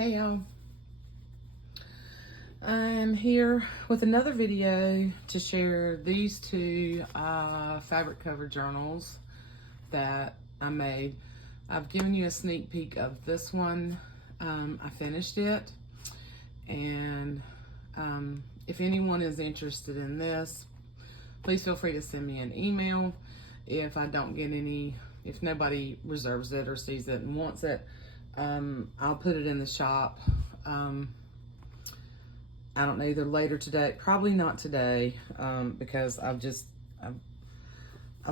Hey y'all, I'm here with another video to share these two fabric cover journals that I made. I've given you a sneak peek of this one. I finished it, and if anyone is interested in this, please feel free to send me an email. If I don't get any, if nobody reserves it or sees it and wants it, I'll put it in the shop. I don't know, either later today, probably not today, because I've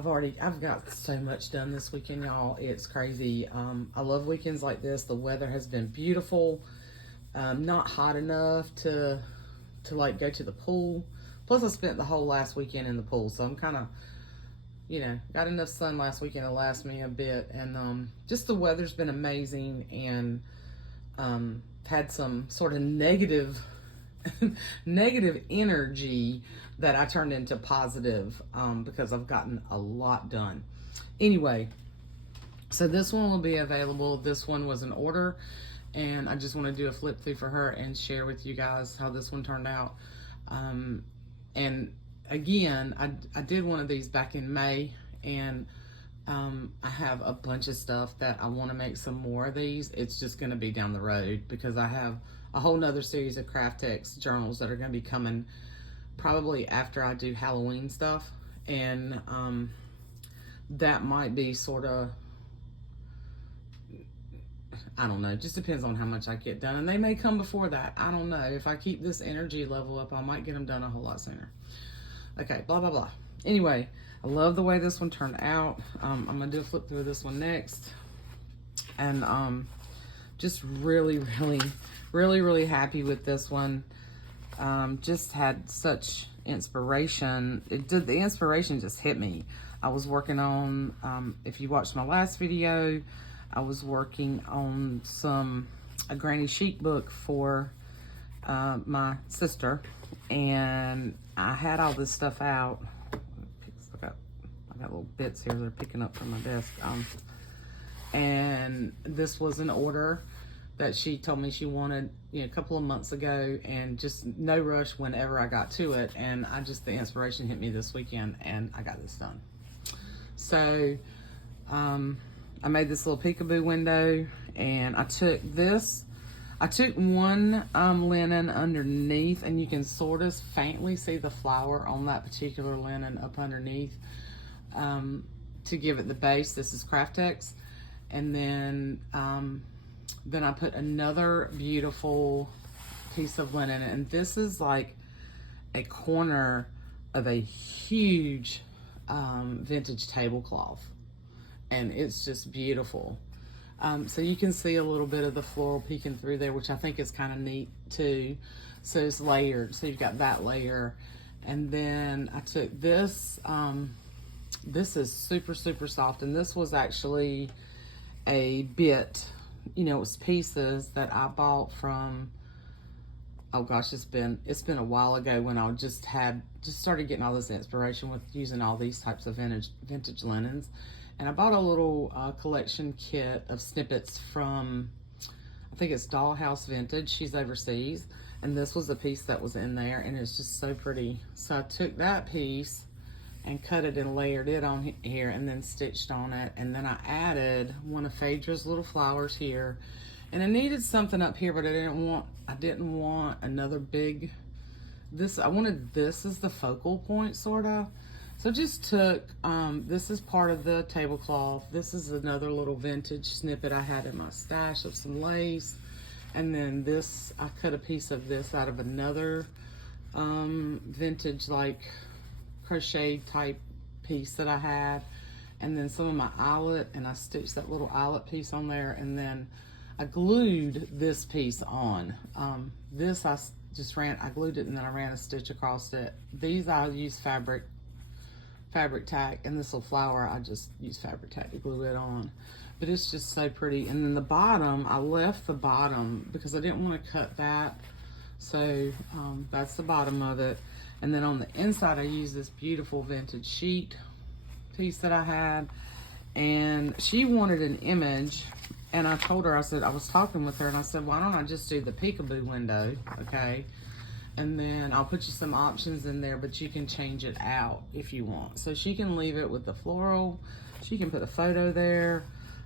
got so much done this weekend, y'all. It's crazy. I love weekends like this. The weather has been beautiful. Not hot enough to like go to the pool. Plus I spent the whole last weekend in the pool, so I'm kind of, got enough sun last weekend to last me a bit. And just the weather's been amazing, and had some sort of negative energy that I turned into positive because I've gotten a lot done. Anyway, so this one will be available. This one was an order, and I just want to do a flip through for her and share with you guys how this one turned out. And again, I did one of these back in May, and I have a bunch of stuff that I want to make some more of these. It's just going to be down the road because I have a whole nother series of Craftex journals that are going to be coming probably after I do Halloween stuff. And that might be sort of, I don't know, just depends on how much I get done. And they may come before that. I don't know. If I keep this energy level up, I might get them done a whole lot sooner. Okay, blah, blah, blah. Anyway, I love the way this one turned out. I'm going to do a flip through this one next. And just really happy with this one. Just had such inspiration. The inspiration just hit me. I was working on, if you watched my last video, I was working on a Granny Chic book for my sister, and I had all this stuff out. I got little bits here they're picking up from my desk. And this was an order that she told me she wanted, a couple of months ago, and just no rush whenever I got to it. And the inspiration hit me this weekend, and I got this done. So, I made this little peekaboo window, and I took one linen underneath, and you can sort of faintly see the flower on that particular linen up underneath to give it the base. This is Craftex. And then I put another beautiful piece of linen, and this is like a corner of a huge vintage tablecloth, and it's just beautiful. So you can see a little bit of the floral peeking through there, which I think is kind of neat too. So it's layered, so you've got that layer. And then I took this, this is super soft, and this was actually a bit, it was pieces that I bought from, oh gosh, it's been a while ago when I just started getting all this inspiration with using all these types of vintage linens. And I bought a little collection kit of snippets from, I think it's Dollhouse Vintage. She's overseas. And this was the piece that was in there, and it's just so pretty. So I took that piece and cut it and layered it on here, and then stitched on it. And then I added one of Phaedra's little flowers here. And I needed something up here, but I didn't want another big, I wanted this as the focal point, sort of. So just took, this is part of the tablecloth. This is another little vintage snippet I had in my stash of some lace. And then this, I cut a piece of this out of another vintage, like crochet type piece that I had. And then some of my eyelet, and I stitched that little eyelet piece on there. And then I glued this piece on. This I glued it, and then I ran a stitch across it. These I use fabric tack, and this little flower I just use fabric tack to glue it on. But it's just so pretty. And then the bottom, I left the bottom because I didn't want to cut that. So that's the bottom of it. And then on the inside, I used this beautiful vintage sheet piece that I had. And she wanted an image And I told her, I said, I was talking with her and I said, why don't I just do the peekaboo window, okay? And then I'll put you some options in there, but you can change it out if you want. So she can leave it with the floral. She can put a photo there.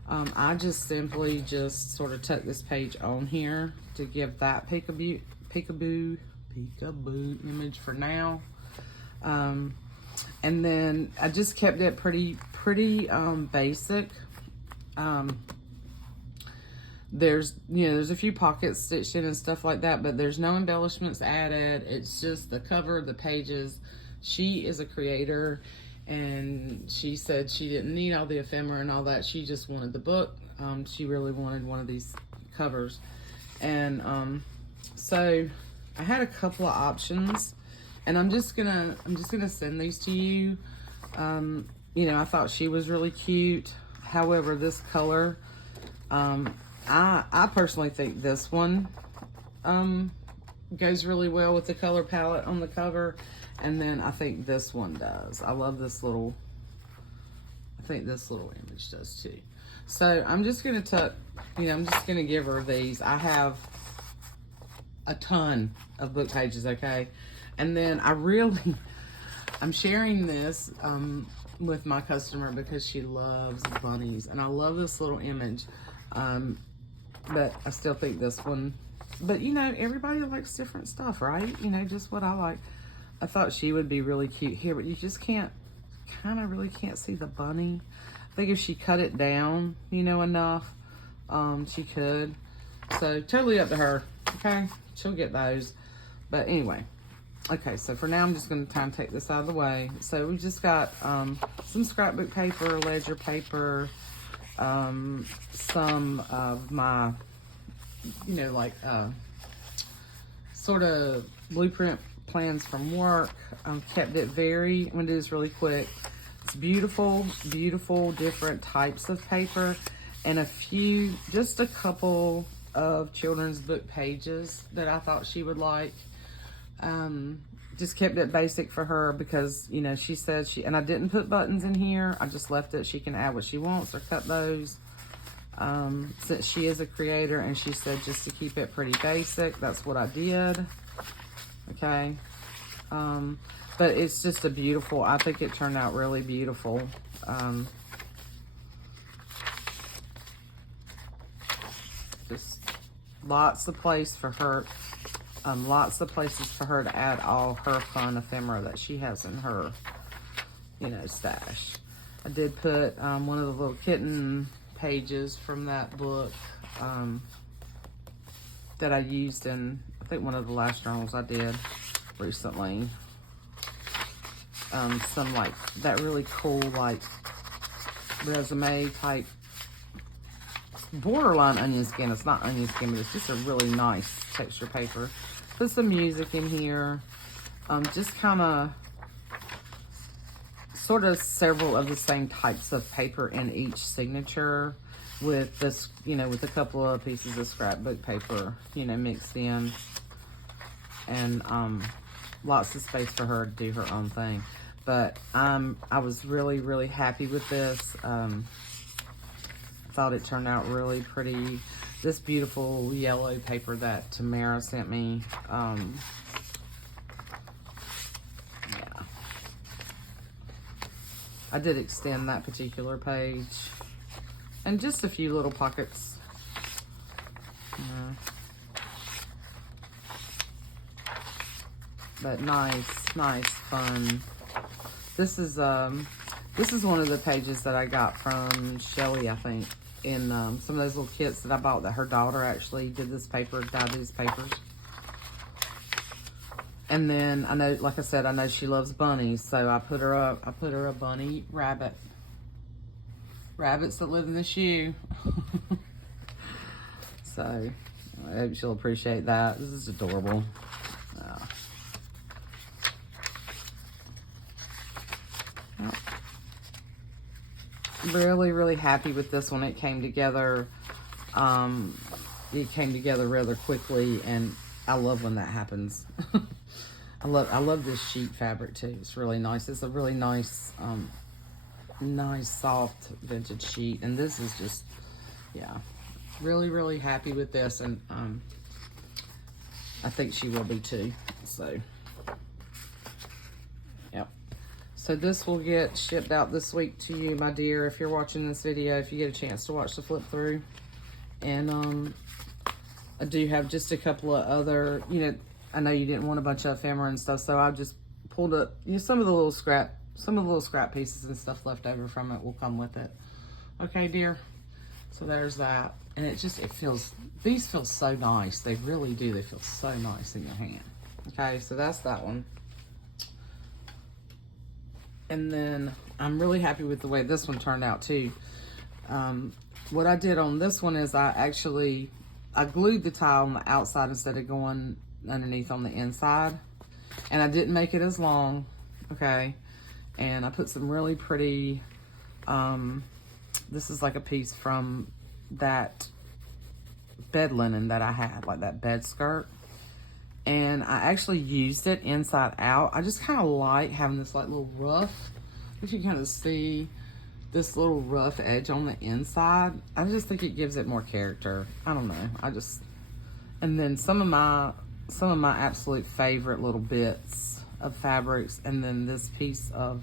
I just simply just sort of tuck this page on here to give that peekaboo image for now. And then I just kept it pretty basic. There's a few pockets stitched in and stuff like that, but there's no embellishments added. It's just the cover, the pages. She is a creator, and she said she didn't need all the ephemera and all that. She just wanted the book. She really wanted one of these covers. And so I had a couple of options, and I'm just gonna send these to you. I thought she was really cute. However, this color, I personally think this one goes really well with the color palette on the cover, and then I think this one does. I love this little, I think this little image does too. So I'm just gonna I'm just gonna give her these. I have a ton of book pages, okay? And then I'm sharing this with my customer because she loves bunnies, and I love this little image. But I still think this one, but everybody likes different stuff, right? Just what I like. I thought she would be really cute here, but you just really can't see the bunny. I think if she cut it down, enough, she could. So totally up to her, okay? She'll get those. But anyway, okay, so for now I'm just going to try and take this out of the way. So we just got some scrapbook paper, ledger paper, some of my, sort of blueprint plans from work. Kept it I'm gonna do this really quick. It's beautiful different types of paper, and just a couple of children's book pages that I thought she would like. Just kept it basic for her because, she said and I didn't put buttons in here. I just left it. She can add what she wants or cut those. Since she is a creator, and she said just to keep it pretty basic, that's what I did. Okay. But it's just I think it turned out really beautiful. Just lots of place for her. Lots of places for her to add all her fun ephemera that she has in her, stash. I did put one of the little kitten pages from that book that I used in, I think, one of the last journals I did recently. Some that really cool resume type borderline onion skin. It's not onion skin, but it's just a really nice texture paper. Put some music in here. Just kind of sort of several of the same types of paper in each signature with this, with a couple of pieces of scrapbook paper, mixed in. And lots of space for her to do her own thing. But I was really happy with this. Thought it turned out really pretty. This beautiful yellow paper that Tamara sent me. Yeah. I did extend that particular page. And just a few little pockets. But nice, fun. This is one of the pages that I got from Shelly, I think, in some of those little kits that I bought that her daughter actually did this paper, dyed these papers. And then I know, like I said, I know she loves bunnies, so I put her a bunny rabbit. Rabbits that live in the shoe. So I hope she'll appreciate that. This is adorable. Really happy with this one. It came together. It came together rather quickly, and I love when that happens. I love this sheet fabric too. It's really nice. It's a really nice, nice soft vintage sheet, and this is just, yeah, Really, really happy with this, and I think she will be too. So, yep. So this will get shipped out this week to you, my dear, if you're watching this video, if you get a chance to watch the flip through. And I do have just a couple of other, you know, I know you didn't want a bunch of ephemera and stuff, so I just pulled up, you know, some of the little scrap pieces and stuff left over from it will come with it. Okay, dear. So there's that. And these feel so nice. They really do. They feel so nice in your hand. Okay, so that's that one. And then I'm really happy with the way this one turned out too. What I did on this one is I glued the tile on the outside instead of going underneath on the inside. And I didn't make it as long, okay? And I put some really pretty, this is like a piece from that bed linen that I had, like that bed skirt. And I actually used it inside out. I just kind of like having this like little rough, if you kind of see this little rough edge on the inside. I just think it gives it more character. I don't know. And then some of my absolute favorite little bits of fabrics, and then this piece of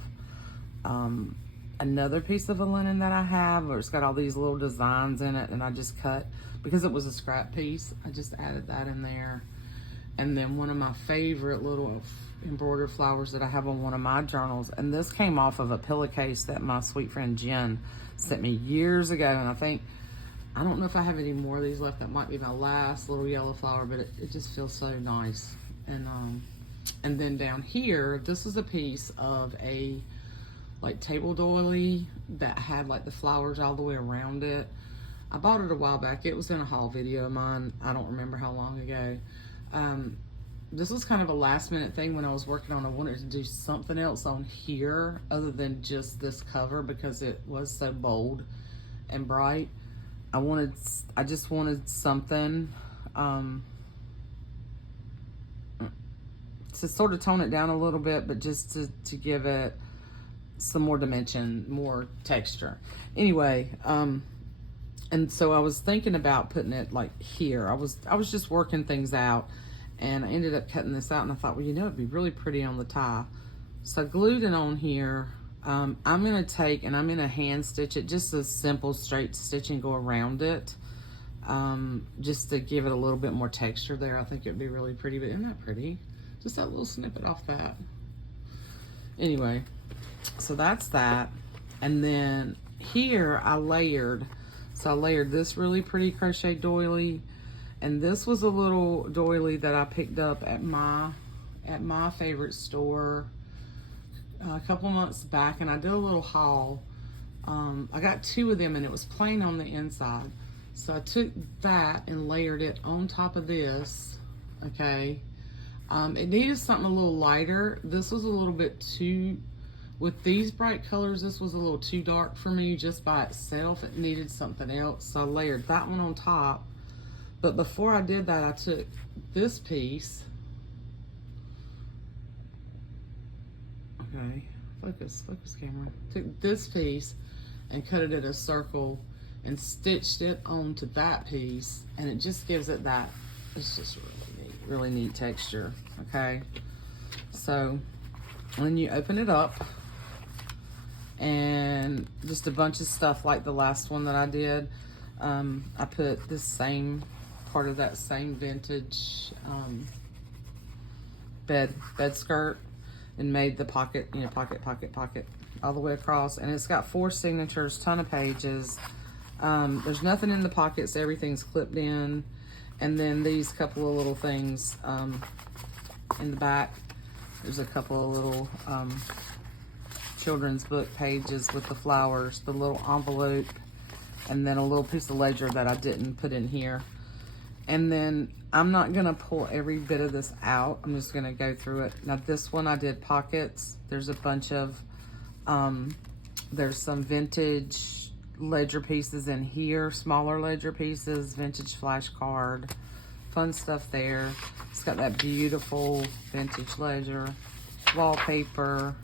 another piece of a linen that I have where it's got all these little designs in it, and I just cut, because it was a scrap piece, I just added that in there. And then one of my favorite little embroidered flowers that I have on one of my journals, and this came off of a pillowcase that my sweet friend Jen sent me years ago, and I don't know if I have any more of these left. That might be my last little yellow flower, but it just feels so nice. And then down here, this is a piece of a like table doily that had like the flowers all the way around it. I bought it a while back. It was in a haul video of mine. I don't remember how long ago. This was kind of a last minute thing when I was working on. I wanted to do something else on here other than just this cover because it was so bold and bright. I just wanted something to sort of tone it down a little bit, but just to give it some more dimension, more texture. Anyway, and so I was thinking about putting it like here. I was just working things out, and I ended up cutting this out, and I thought, well, you know, it'd be really pretty on the tie. So I glued it on here. I'm gonna take and I'm gonna hand stitch it, just a simple straight stitch and go around it, just to give it a little bit more texture there. I think it'd be really pretty, but isn't that pretty? Just that little snippet off that. Anyway, so that's that. And then here I layered. So I layered this really pretty crochet doily, and this was a little doily that I picked up at my favorite store a couple months back, and I did a little haul. I got 2 of them, and it was plain on the inside. So I took that and layered it on top of this, okay? It needed something a little lighter. This was a little bit too, with these bright colors, this was a little too dark for me just by itself. It needed something else. So I layered that one on top. But before I did that, I took this piece. Okay, focus camera. Took this piece and cut it at a circle and stitched it onto that piece, and it just gives it that, it's just really neat texture, okay? So when you open it up, and just a bunch of stuff like the last one that I did, I put this same part of that same vintage bed skirt and made the pocket, you know, pocket all the way across, and it's got 4 signatures, ton of pages. There's nothing in the pockets, everything's clipped in. And then these couple of little things in the back. There's a couple of little children's book pages with the flowers, the little envelope, and then a little piece of ledger that I didn't put in here. And then I'm not gonna pull every bit of this out. I'm just gonna go through it. Now this one I did pockets. There's a bunch of, there's some vintage ledger pieces in here, smaller ledger pieces, vintage flashcard, fun stuff there. It's got that beautiful vintage ledger, wallpaper,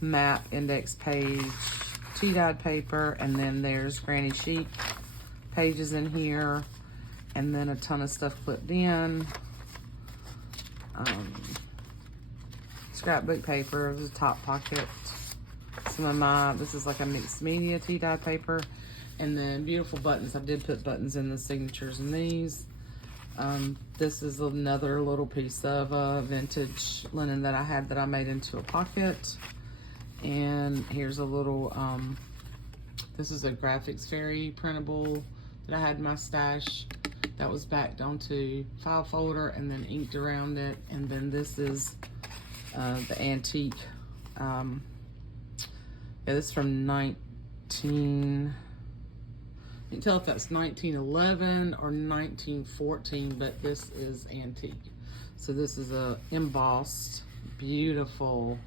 map index page, tea-dyed paper, and then there's Granny Chic pages in here, and then a ton of stuff clipped in. Scrapbook paper, the top pocket. Some of my, this is like a mixed media tea dye paper. And then beautiful buttons. I did put buttons in the signatures in these. This is another little piece of vintage linen that I had that I made into a pocket. And here's a little, this is a Graphics Fairy printable that I had in my stash that was backed onto file folder and then inked around it. And then this is the antique, yeah, this is from 19, you can tell if that's 1911 or 1914, but this is antique. So this is a embossed, beautiful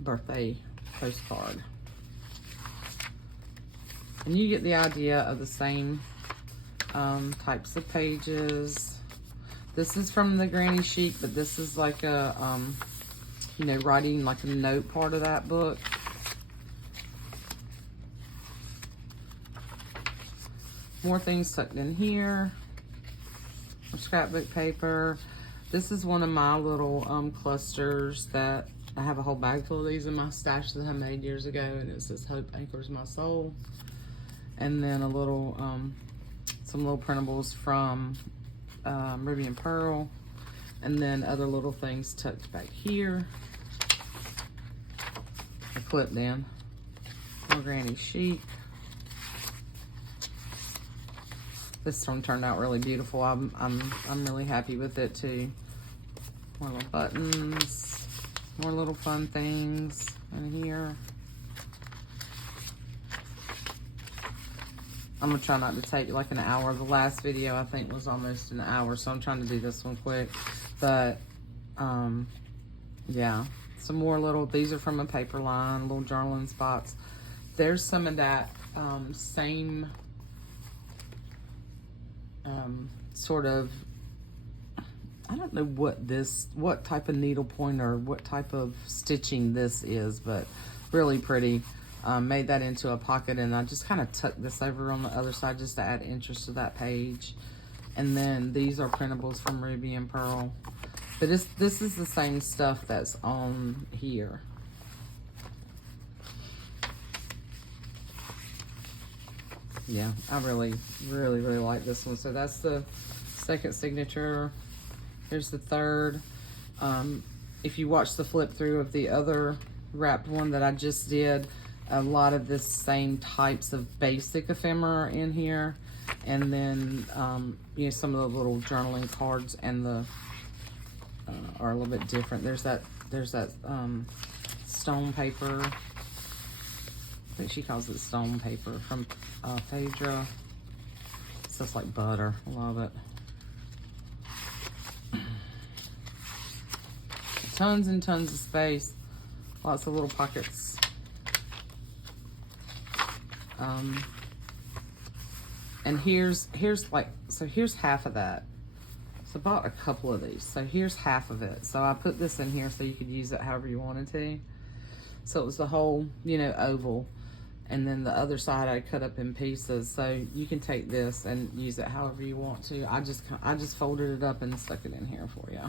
birthday postcard. And you get the idea of the same types of pages. This is from the Granny Chic, but this is like a, you know, writing like a note part of that book. More things tucked in here. Scrapbook paper. This is one of my little clusters that I have a whole bag full of these in my stash that I made years ago, and it says "Hope Anchors My Soul." And then a little, some little printables from Ruby and Pearl, and then other little things tucked back here. I clipped in. More Granny Chic. This one turned out really beautiful. I'm really happy with it too. More little buttons, more little fun things in here. I'm gonna try not to take like an hour. The last video I think was almost an hour, so I'm trying to do this one quick. But yeah, some more little, these are from a paper line, little journaling spots. There's some of that same sort of, I don't know what type of needle point or what type of stitching this is, but really pretty. Made that into a pocket, and I just kind of tucked this over on the other side just to add interest to that page. And then these are printables from Ruby and Pearl. But this is the same stuff that's on here. Yeah, I really like this one. So that's the second signature. Here's the third. If you watch the flip through of the other wrapped one that I just did, a lot of the same types of basic ephemera in here. And then, you know, some of the little journaling cards and the, are a little bit different. There's that stone paper. I think she calls it stone paper from Phaedra. It's just like butter. I love it. Tons and tons of space. Lots of little pockets. And here's like, so here's half of that. So I bought a couple of these. So here's half of it. So I put this in here so you could use it however you wanted to. So it was the whole, you know, oval. And then the other side I cut up in pieces. So you can take this and use it however you want to. I just folded it up and stuck it in here for you.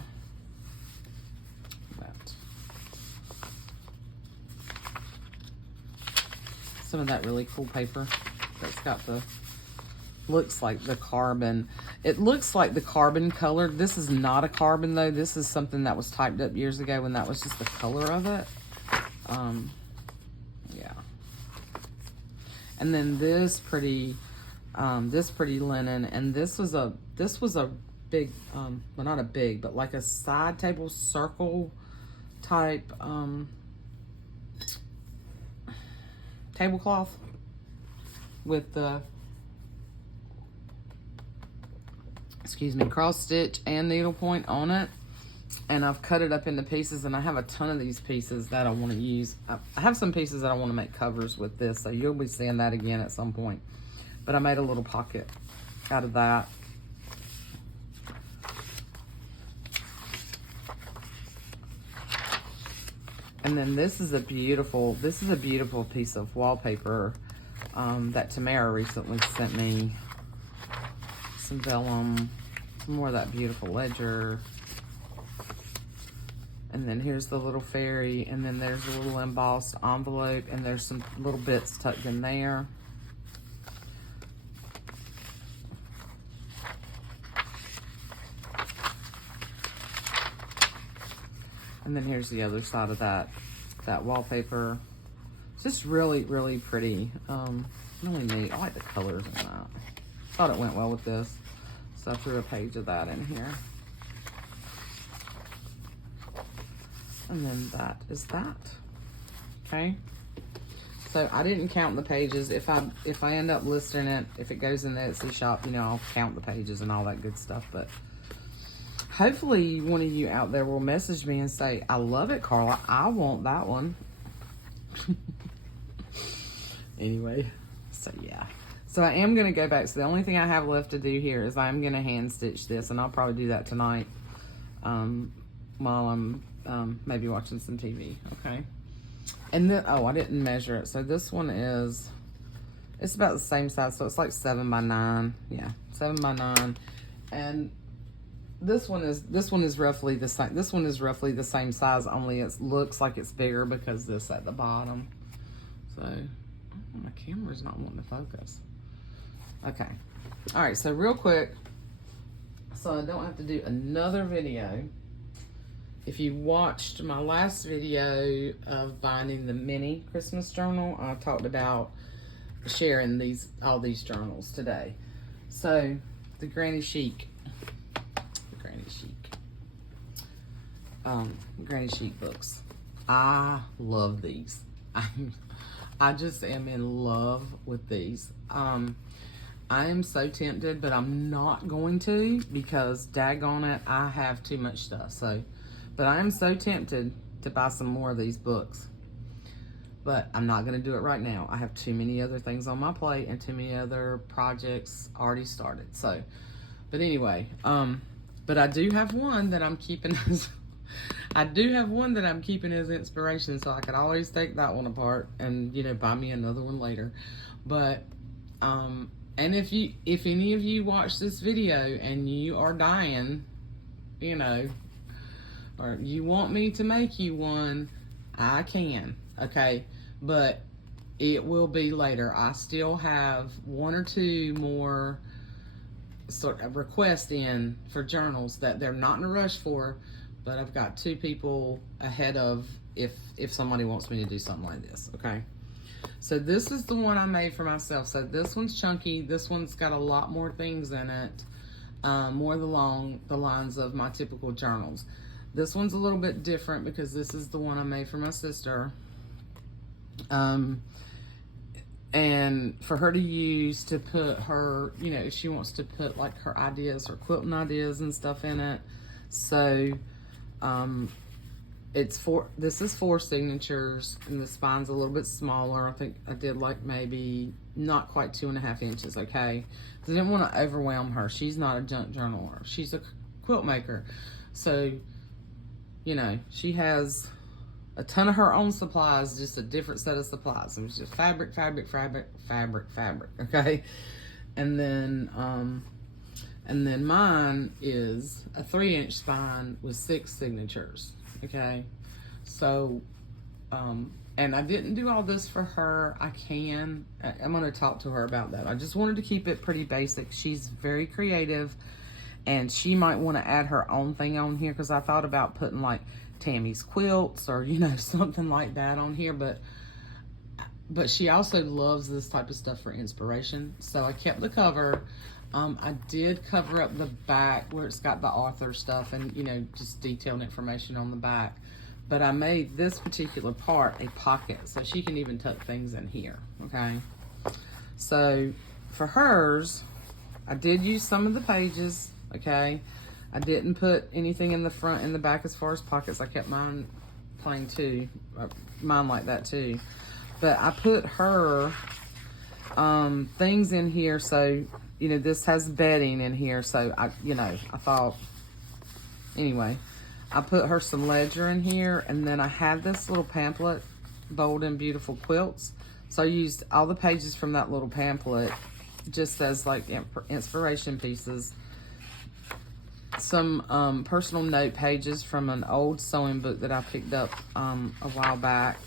Some of that really cool paper that's got the, looks like the carbon. It looks like the carbon color. This is not a carbon though. This is something that was typed up years ago when that was just the color of it. Yeah. And then this pretty linen, and this was a big, well, not a big, but like a side table circle type, tablecloth with the, excuse me, cross stitch and needle point on it. And I've cut it up into pieces, and I have a ton of these pieces that I want to use. I have some pieces that I want to make covers with this, so you'll be seeing that again at some point. But I made a little pocket out of that. And then this is a beautiful piece of wallpaper. that Tamara recently sent me. Some vellum, more of that beautiful ledger. And then here's the little fairy, and then there's a little embossed envelope, and there's some little bits tucked in there. And then here's the other side of that wallpaper. It's just really, really pretty. Really neat. I like the colors in that. Thought it went well with this. So I threw a page of that in here. And then that is that. Okay. So I didn't count the pages. If I end up listing it, if it goes in the Etsy shop, you know, I'll count the pages and all that good stuff. But hopefully one of you out there will message me and say, I love it, Carla. I want that one. Anyway, so yeah. So I am going to go back. So the only thing I have left to do here is I'm going to hand stitch this, and I'll probably do that tonight while I'm maybe watching some TV, okay? And then, oh, I didn't measure it. So this one is, it's about the same size. So it's like 7 by 9. Yeah, 7 by 9. And this one is roughly the same. This one is roughly the same size, only it looks like it's bigger because this at the bottom. So my camera's not wanting to focus. Okay. All right, so real quick, so I don't have to do another video. If you watched my last video of binding the mini Christmas journal, I talked about sharing all these journals today. So the Granny Chic books. I love these. I just am in love with these. I am so tempted, but I'm not going to because daggone it, I have too much stuff. So, but I am so tempted to buy some more of these books. But I'm not going to do it right now. I have too many other things on my plate and too many other projects already started. So, but anyway, but I do have one that I'm keeping as inspiration, so I could always take that one apart and, you know, buy me another one later. But and if any of you watch this video and you are dying, you know, or you want me to make you one, I can, okay? But it will be later. I still have 1 or 2 more sort of requests in for journals that they're not in a rush for, but I've got 2 people ahead of if somebody wants me to do something like this, okay? So this is the one I made for myself. So this one's chunky. This one's got a lot more things in it, more along the lines of my typical journals. This one's a little bit different because this is the one I made for my sister. And for her to use to put her, you know, if she wants to put like her ideas, her quilting ideas and stuff in it. So, this is 4 signatures, and the spine's a little bit smaller. I think I did like maybe not quite 2.5 inches, okay? Because I didn't want to overwhelm her. She's not a junk journaler. She's a quilt maker. So, you know, she has a ton of her own supplies, just a different set of supplies. It was just fabric, okay? And then mine is a 3-inch spine with 6 signatures, okay? So, and I didn't do all this for her. I'm going to talk to her about that. I just wanted to keep it pretty basic. She's very creative, and she might want to add her own thing on here, because I thought about putting like Tammy's quilts or, you know, something like that on here, but she also loves this type of stuff for inspiration. So I kept the cover. I did cover up the back where it's got the author stuff and, you know, just detailed information on the back. But I made this particular part a pocket, so she can even tuck things in here, okay? So for hers, I did use some of the pages, okay? I didn't put anything in the front and the back as far as pockets. I kept mine plain too, mine like that too. But I put her things in here, so, you know, this has bedding in here, so I thought, anyway, I put her some ledger in here, and then I had this little pamphlet, Bold and Beautiful Quilts. So I used all the pages from that little pamphlet just as like inspiration pieces. Some personal note pages from an old sewing book that I picked up a while back.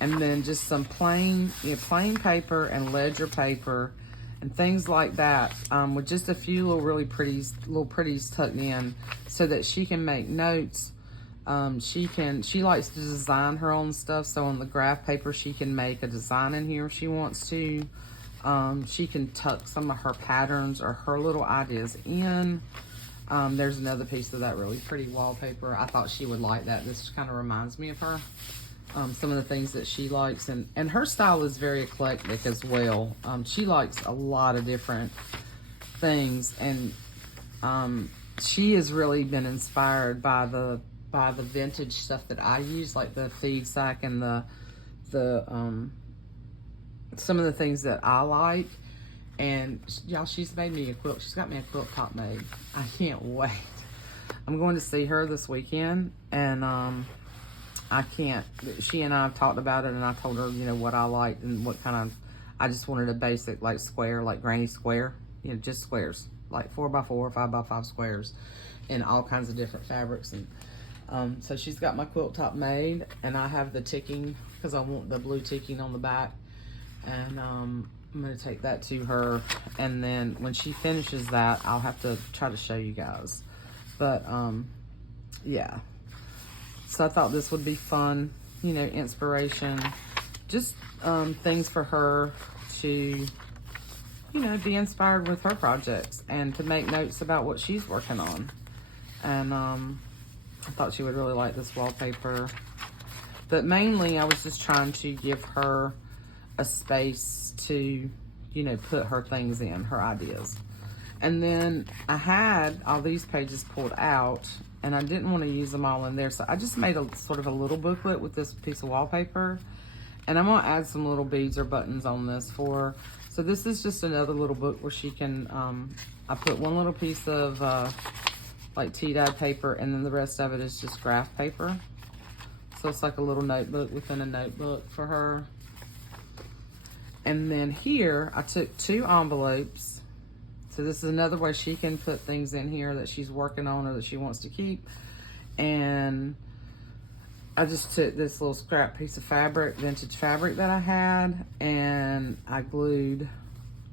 And then just some plain paper and ledger paper and things like that, with just a few little pretties tucked in so that she can make notes. She likes to design her own stuff, so on the graph paper she can make a design in here if she wants to. She can tuck some of her patterns or her little ideas in. There's another piece of that really pretty wallpaper. I thought she would like that. This kind of reminds me of her. Some of the things that she likes, and her style is very eclectic as well. She likes a lot of different things, and she has really been inspired by the vintage stuff that I use, like the feed sack and the some of the things that I like. And y'all, she's made me a quilt. She's got me a quilt top made. I can't wait. I'm going to see her this weekend, and she and I have talked about it, and I told her, you know, what I liked and what kind of, I just wanted a basic, like, square, like granny square, you know, just squares, like 4x4, 5x5 squares in all kinds of different fabrics. And so she's got my quilt top made, and I have the ticking, because I want the blue ticking on the back. And I'm going to take that to her, and then when she finishes that, I'll have to try to show you guys. But, yeah. So I thought this would be fun, you know, inspiration, just things for her to, you know, be inspired with her projects and to make notes about what she's working on. And I thought she would really like this wallpaper. But mainly I was just trying to give her a space to, you know, put her things in, her ideas. And then I had all these pages pulled out, and I didn't want to use them all in there, so I just made a sort of a little booklet with this piece of wallpaper, and I'm going to add some little beads or buttons on this for her. So this is just another little book where she can, I put one little piece of like tea-dyed paper, and then the rest of it is just graph paper. So it's like a little notebook within a notebook for her. And then here, I took 2 envelopes. So this is another way she can put things in here that she's working on or that she wants to keep. And I just took this little scrap piece of fabric, vintage fabric that I had, and I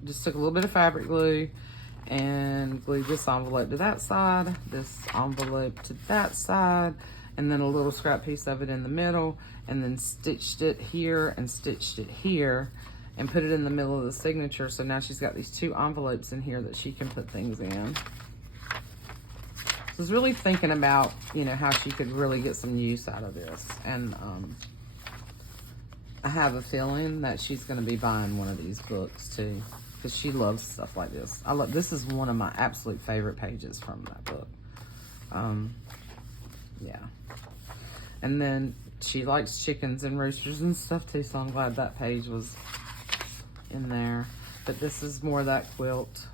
just took a little bit of fabric glue and glued this envelope to that side, this envelope to that side, and then a little scrap piece of it in the middle, and then stitched it here and stitched it here, and put it in the middle of the signature. So now she's got these 2 envelopes in here that she can put things in. So I was really thinking about, you know, how she could really get some use out of this. And I have a feeling that she's going to be buying one of these books too, because she loves stuff like this. This is one of my absolute favorite pages from that book. Yeah. And then she likes chickens and roosters and stuff too, so I'm glad that page was in there. But this is more of that quilt.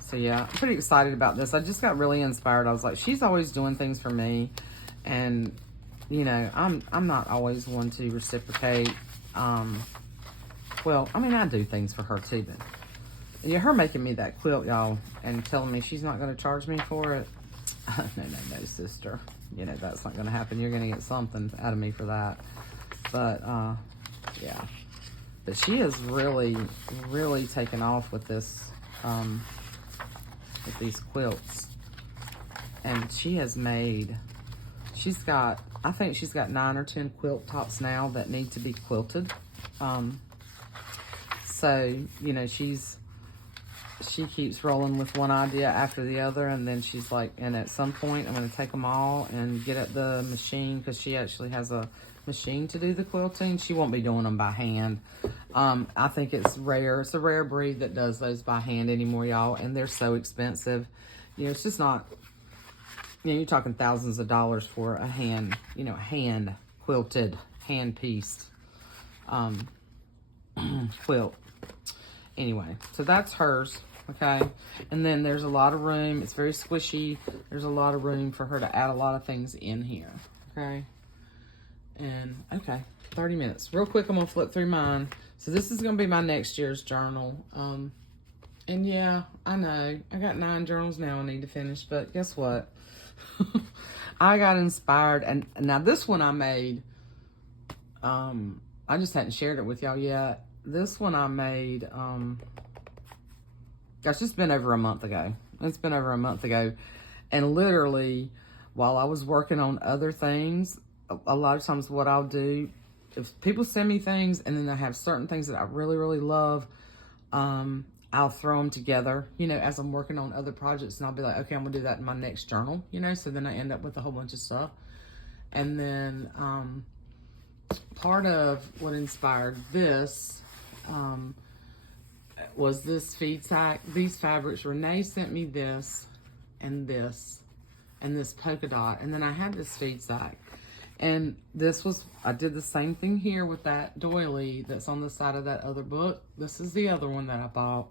So yeah, I'm pretty excited about this. I just got really inspired. I was like, she's always doing things for me, and you know, I'm not always one to reciprocate. Well, I mean, I do things for her too, but yeah, her making me that quilt, y'all, and telling me she's not going to charge me for it. No, sister. You know, that's not going to happen. You're going to get something out of me for that. But yeah, but she has really taken off with this, with these quilts, and she has made, I think she's got 9 or 10 quilt tops now that need to be quilted. So, you know, she keeps rolling with one idea after the other, and then she's like, and at some point I'm going to take them all and get at the machine, because she actually has a machine to do the quilting. She won't be doing them by hand. I think it's rare. It's a rare breed that does those by hand anymore, y'all, and they're so expensive. You know, it's just not, you know, you're talking thousands of dollars for a hand, you know, hand quilted, hand pieced quilt. Anyway, so that's hers. Okay, and then there's a lot of room. It's very squishy. There's a lot of room for her to add a lot of things in here. Okay, And okay, 30 minutes. Real quick, I'm gonna flip through mine. So this is gonna be my next year's journal. And yeah, I know I got 9 journals now I need to finish, but guess what? I got inspired, and now this one I made, I just hadn't shared it with y'all yet. This one I made, gosh, it's been over a month ago. It's been over a month ago. And literally, while I was working on other things, a lot of times what I'll do, if people send me things and then I have certain things that I really, really love, I'll throw them together, you know, as I'm working on other projects, and I'll be like, okay, I'm gonna do that in my next journal, you know, so then I end up with a whole bunch of stuff. And then part of what inspired this was this feed sack, these fabrics. Renee sent me this and this polka dot, and then I had this feed sack. And this was, I did the same thing here with that doily that's on the side of that other book. This is the other one that I bought.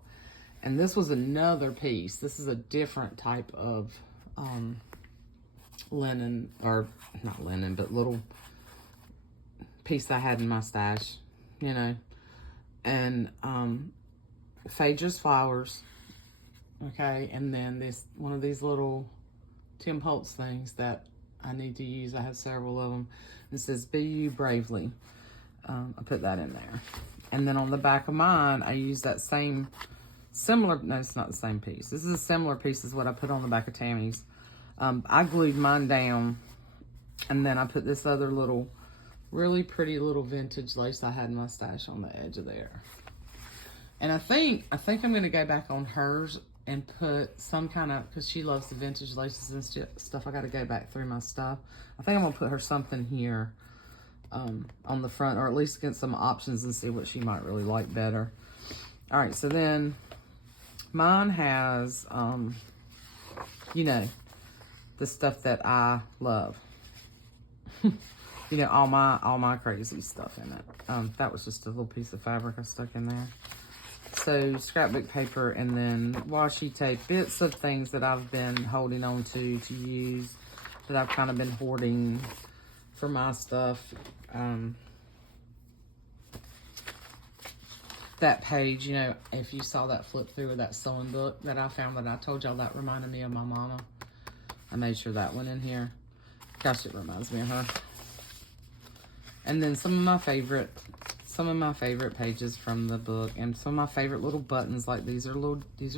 And this was another piece. This is a different type of linen, or not linen, but little piece I had in my stash, you know. And Phaedra's flowers, okay. And then this, one of these little Tim Holtz things that I need to use. I have several of them. It says, "Be you bravely." I put that in there. And then on the back of mine, I use that same similar, no, it's not the same piece. This is a similar piece as what I put on the back of Tammy's. I glued mine down, and then I put this other little, really pretty little vintage lace I had in my stash on the edge of there. And I think I'm gonna go back on hers and put some kind of, because she loves the vintage laces and stuff. I got to go back through my stuff. I think I'm gonna put her something here on the front, or at least get some options and see what she might really like better. All right, so then mine has, you know, the stuff that I love. You know, all my crazy stuff in it. That was just a little piece of fabric I stuck in there. So scrapbook paper, and then washi tape, bits of things that I've been holding on to use, that I've kind of been hoarding for my stuff. That page, you know, if you saw that flip through of that sewing book that I found, that I told y'all that reminded me of my mama, I made sure that went in here. Gosh, it reminds me of her. And then some of my favorite pages from the book, and some of my favorite little buttons. Like these are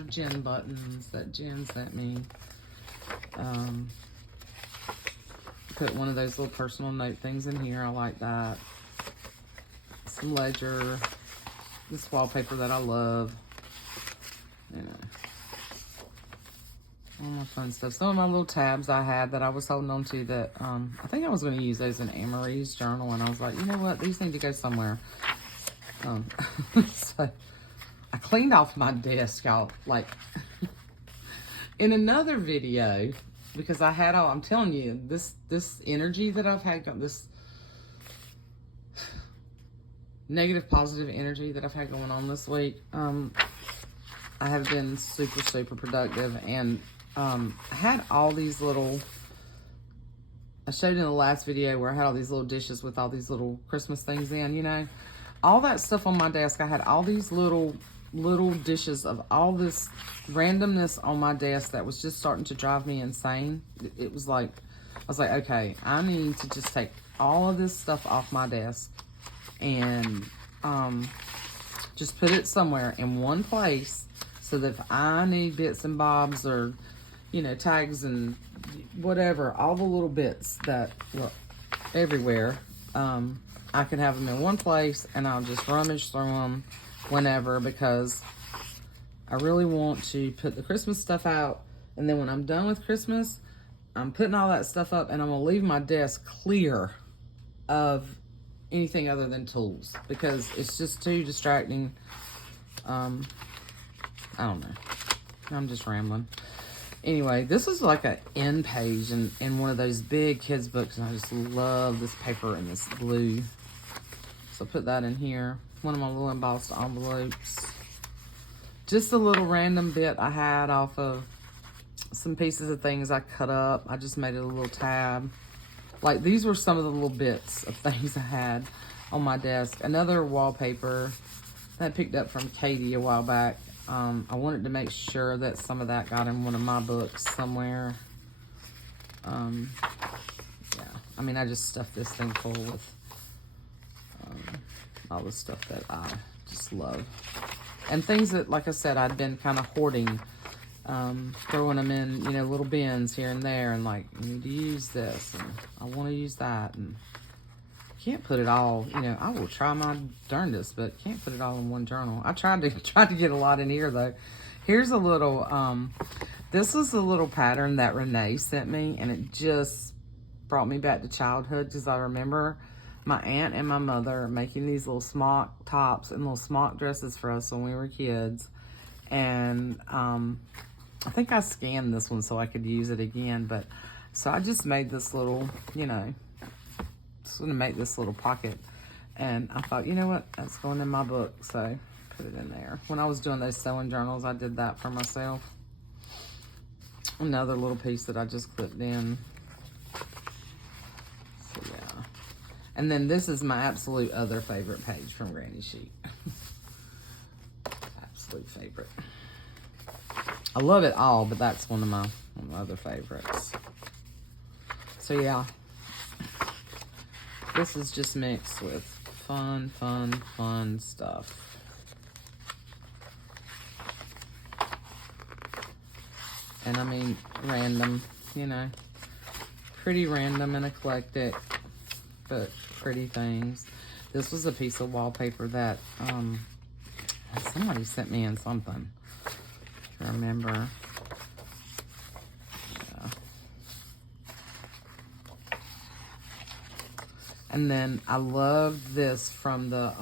Jen buttons that Jen sent me. Put one of those little personal note things in here. I like that. Some ledger. This wallpaper that I love. You know, all my fun stuff. Some of my little tabs I had that I was holding on to that, I think I was going to use those in Amory's journal, and I was like, you know what, these need to go somewhere. So I cleaned off my desk, y'all, like in another video, because I had I'm telling you, this energy that I've had, this negative, positive energy that I've had going on this week, I have been super, super productive. And I had all these little, I showed in the last video where I had all these little dishes with all these little Christmas things in, you know, all that stuff on my desk. I had all these little dishes of all this randomness on my desk that was just starting to drive me insane. It was like, I was like, okay, I need to just take all of this stuff off my desk and just put it somewhere in one place, so that if I need bits and bobs, or, you know, tags and whatever, all the little bits that were everywhere, I can have them in one place, and I'll just rummage through them whenever, because I really want to put the Christmas stuff out. And then when I'm done with Christmas, I'm putting all that stuff up, and I'm gonna leave my desk clear of anything other than tools, because it's just too distracting. I don't know. I'm just rambling. Anyway, this is like an end page in one of those big kids books, and I just love this paper and this blue. So put that in here. One of my little embossed envelopes. Just a little random bit I had off of some pieces of things I cut up. I just made it a little tab. Like, these were some of the little bits of things I had on my desk. Another wallpaper that I picked up from Katie a while back. I wanted to make sure that some of that got in one of my books somewhere. Yeah, I mean, I just stuffed this thing full with all the stuff that I just love. And things that, like I said, I'd been kind of hoarding, throwing them in, you know, little bins here and there, and like, I need to use this, and I want to use that, and can't put it all, you know, I will try my darndest, but can't put it all in one journal. I tried to get a lot in here, though. Here's a little, this was a little pattern that Renee sent me, and it just brought me back to childhood, because I remember my aunt and my mother making these little smock tops and little smock dresses for us when we were kids. And I think I scanned this one so I could use it again, but so I just made this little, you know, just gonna make this little pocket, and I thought, you know what, that's going in my book, so put it in there. When I was doing those sewing journals, I did that for myself. Another little piece that I just clipped in. So yeah, and then this is my absolute other favorite page from Granny Chic. Absolute favorite. I love it all, but that's one of my other favorites. So yeah, this is just mixed with fun stuff. And I mean, random, you know, pretty random and eclectic, but pretty things. This was a piece of wallpaper that somebody sent me in something. I remember. Yeah. And then I love this from the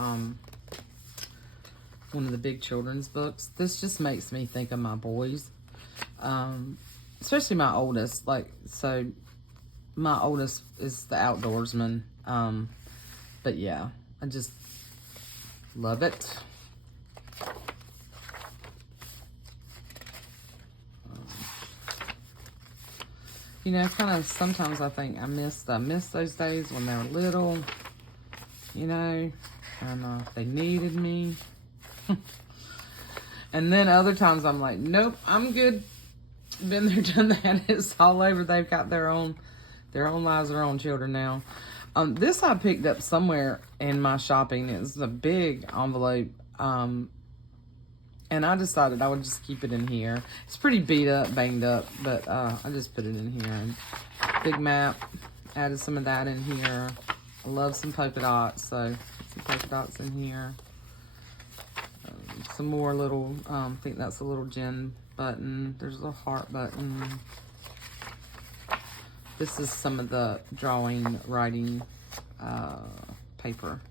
one of the big children's books. This just makes me think of my boys, especially my oldest. Like, so my oldest is the outdoorsman, but yeah, I just love it. You know, kind of sometimes I think I miss those days when they were little, you know, and they needed me. And then other times I'm like, nope, I'm good. Been there, done that. It's all over. They've got their own lives, their own children now. This I picked up somewhere in my shopping. It was a big envelope. And I decided I would just keep it in here. It's pretty beat up, banged up, but I just put it in here. And big map, added some of that in here. I love some polka dots, so some polka dots in here. Some more little, I think that's a little gem button. There's a little heart button. This is some of the drawing, writing paper.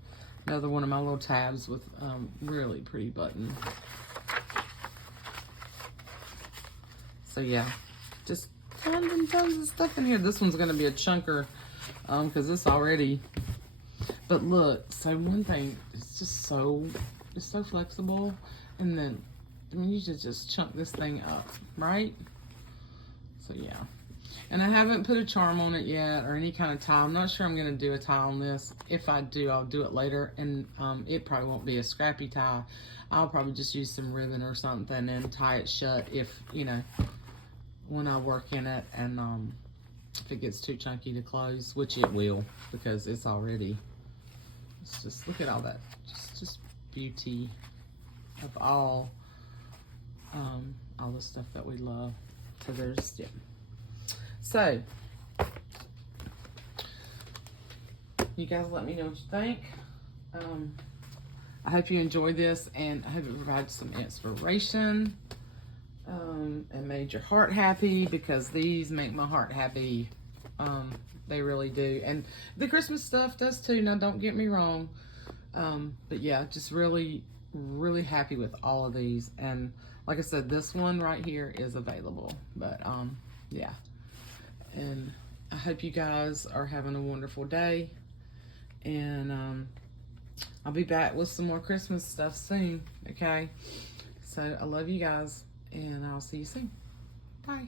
Another one of my little tabs with really pretty button. So yeah, just tons and tons of stuff in here. This one's gonna be a chunker because it's already, but look, so one thing, it's so flexible, and then I mean, you should just chunk this thing up, right? So yeah, and I haven't put a charm on it yet or any kind of tie. I'm not sure I'm gonna do a tie on this. If I do, I'll do it later, and it probably won't be a scrappy tie. I'll probably just use some ribbon or something and tie it shut if, you know, when I work in it, and if it gets too chunky to close, which it will, because it's already, it's just, look at all that, just beauty of all the stuff that we love. So there's, yeah. So, you guys let me know what you think. I hope you enjoyed this, and I hope it provides some inspiration and made your heart happy, because these make my heart happy. They really do. And the Christmas stuff does too. Now, don't get me wrong. But yeah, just really, really happy with all of these. And like I said, this one right here is available. But yeah. And I hope you guys are having a wonderful day. And I'll be back with some more Christmas stuff soon. Okay? So I love you guys, and I'll see you soon. Bye.